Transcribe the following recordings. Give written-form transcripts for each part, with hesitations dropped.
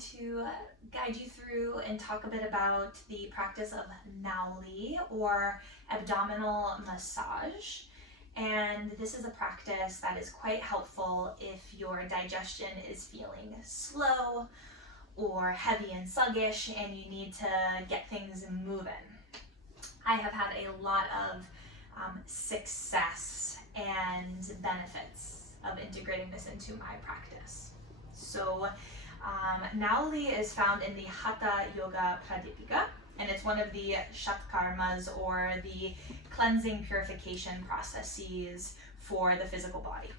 to guide you through and talk a bit about the practice of Nauli, or abdominal massage. And this is a practice that is quite helpful if your digestion is feeling slow or heavy and sluggish and you need to get things moving. I have had a lot of success and benefits of integrating this into my practice. So Nauli is found in the Hatha Yoga Pradipika, and it's one of the Shatkarmas, or the cleansing purification processes for the physical body.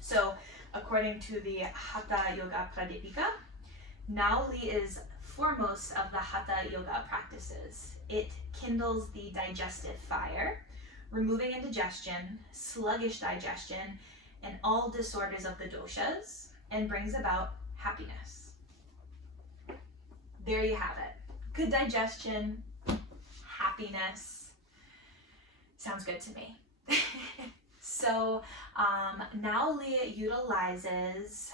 So according to the Hatha Yoga Pradipika, Nauli is foremost of the Hatha Yoga practices. It kindles the digestive fire, removing indigestion, sluggish digestion, and all disorders of the doshas, and brings about happiness. There you have it. Good digestion, happiness. Sounds good to me. So Nauli utilizes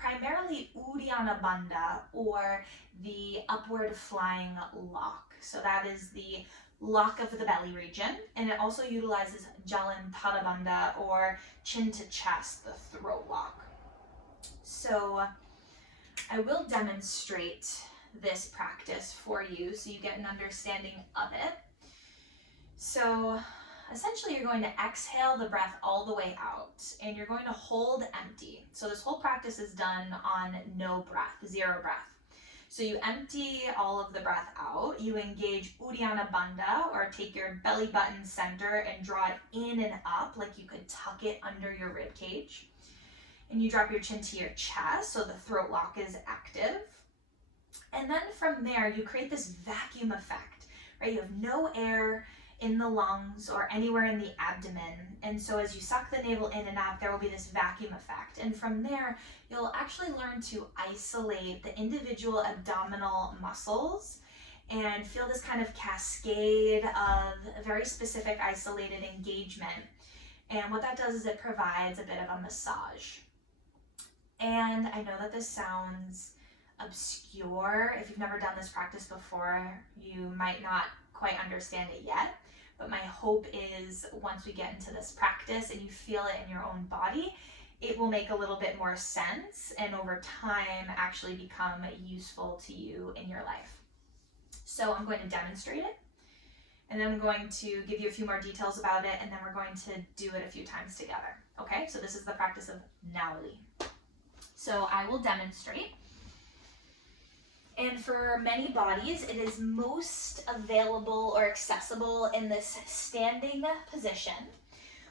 primarily uddiyana bandha, or the upward flying lock. So that is the lock of the belly region, and it also utilizes jalandhara bandha, or chin to chest, the throat lock. So I will demonstrate this practice for you so you get an understanding of it. So essentially you're going to exhale the breath all the way out, and you're going to hold empty. So this whole practice is done on no breath, zero breath. So you empty all of the breath out, you engage uddiyana bandha, or take your belly button center and draw it in and up like you could tuck it under your rib cage. And you drop your chin to your chest, so the throat lock is active. And then from there, you create this vacuum effect, right? You have no air in the lungs or anywhere in the abdomen. And so as you suck the navel in and out, there will be this vacuum effect. And from there, you'll actually learn to isolate the individual abdominal muscles and feel this kind of cascade of a very specific isolated engagement. And what that does is it provides a bit of a massage. And I know that this sounds obscure. If you've never done this practice before, you might not quite understand it yet. But my hope is once we get into this practice and you feel it in your own body, it will make a little bit more sense and over time actually become useful to you in your life. So I'm going to demonstrate it, and then I'm going to give you a few more details about it, and then we're going to do it a few times together. Okay, so this is the practice of Nauli. So I will demonstrate. And for many bodies, it is most available or accessible in this standing position,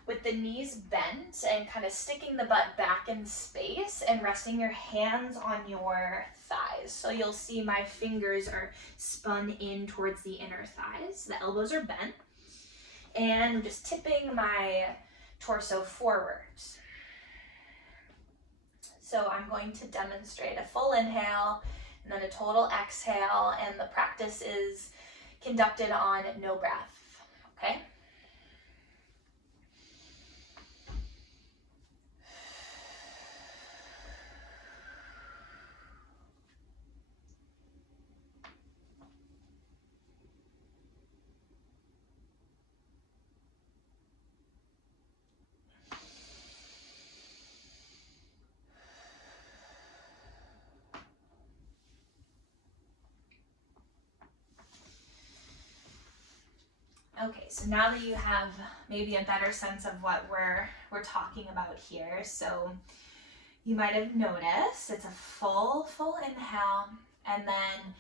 with the knees bent and kind of sticking the butt back in space and resting your hands on your thighs. So you'll see my fingers are spun in towards the inner thighs. The elbows are bent. And I'm just tipping my torso forwards. So I'm going to demonstrate a full inhale and then a total exhale, and the practice is conducted on no breath, okay? Okay, so now that you have maybe a better sense of what we're talking about here, so you might have noticed it's a full inhale and then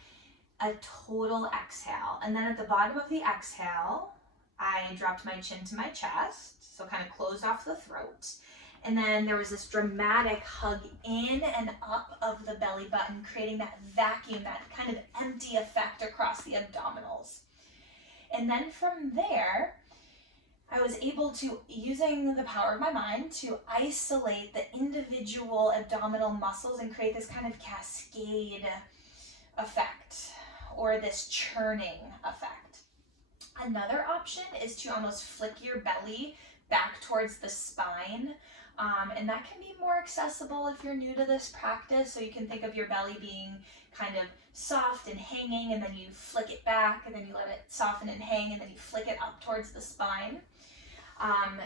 a total exhale. And then at the bottom of the exhale, I dropped my chin to my chest, so kind of closed off the throat. And then there was this dramatic hug in and up of the belly button, creating that vacuum, that kind of empty effect across the abdominals. And then from there, I was able to, using the power of my mind, to isolate the individual abdominal muscles and create this kind of cascade effect, or this churning effect. Another option is to almost flick your belly back towards the spine, And that can be more accessible if you're new to this practice. So you can think of your belly being kind of soft and hanging, and then you flick it back, and then you let it soften and hang, and then you flick it up towards the spine.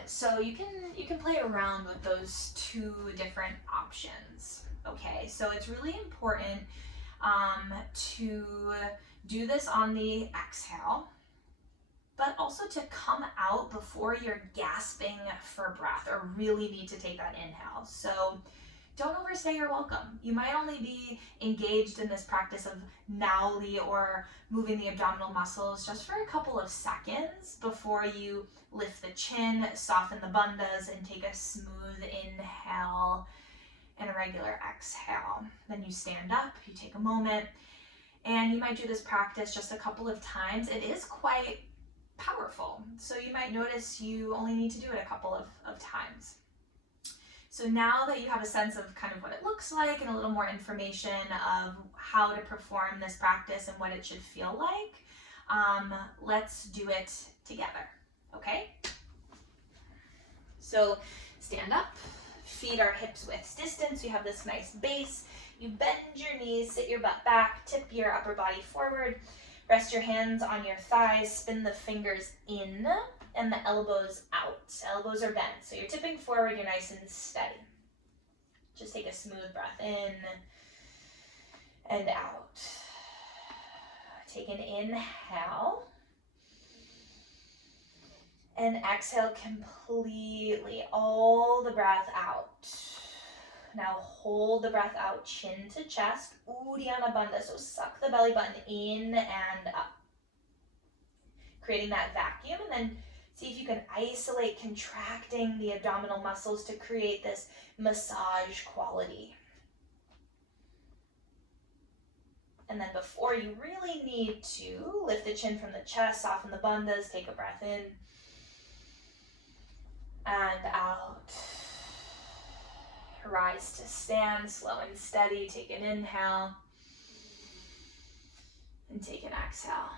So you can play around with those two different options. Okay, so it's really important to do this on the exhale, but also to come out before you're gasping for breath or really need to take that inhale. So don't overstay your welcome. You might only be engaged in this practice of Nauli or moving the abdominal muscles just for a couple of seconds before you lift the chin, soften the bandhas, and take a smooth inhale and a regular exhale. Then you stand up, you take a moment, and you might do this practice just a couple of times. It is quite powerful, so you might notice you only need to do it a couple of times. So now that you have a sense of kind of what it looks like and a little more information of how to perform this practice and what it should feel like, let's do it together, okay? So stand up, feet are hips width distance, you have this nice base, you bend your knees, sit your butt back, tip your upper body forward, rest your hands on your thighs, spin the fingers in, and the elbows out. Elbows are bent, so you're tipping forward, you're nice and steady. Just take a smooth breath in and out. Take an inhale and exhale completely, all the breath out. Now hold the breath out, chin to chest, uddiyana bandha, so suck the belly button in and up, creating that vacuum, and then see if you can isolate contracting the abdominal muscles to create this massage quality. And then before you really need to, lift the chin from the chest, soften the bandhas, take a breath in and out. Rise to stand, slow and steady, take an inhale and take an exhale.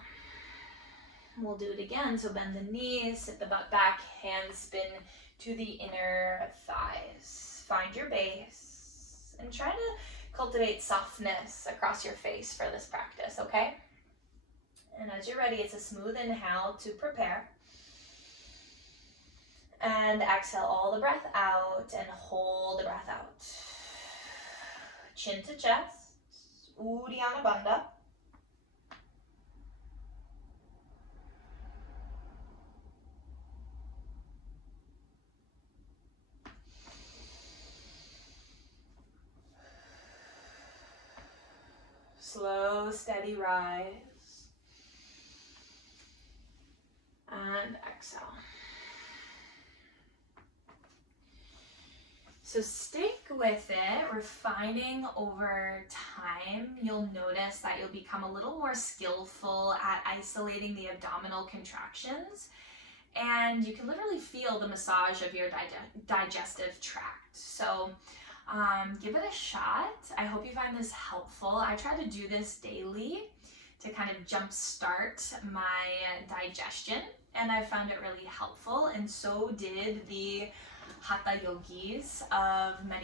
We'll do it again, so bend the knees, sit the butt back, hands spin to the inner thighs. Find your base and try to cultivate softness across your face for this practice, okay? And as you're ready, it's a smooth inhale to prepare. And exhale all the breath out and hold the breath out. Chin to chest, uddiyana bandha. Slow, steady rise. And exhale. So stick with it, refining over time. You'll notice that you'll become a little more skillful at isolating the abdominal contractions, and you can literally feel the massage of your digestive tract. So give it a shot. I hope you find this helpful. I try to do this daily to kind of jumpstart my digestion, and I found it really helpful, and so did the Hatha yogis of many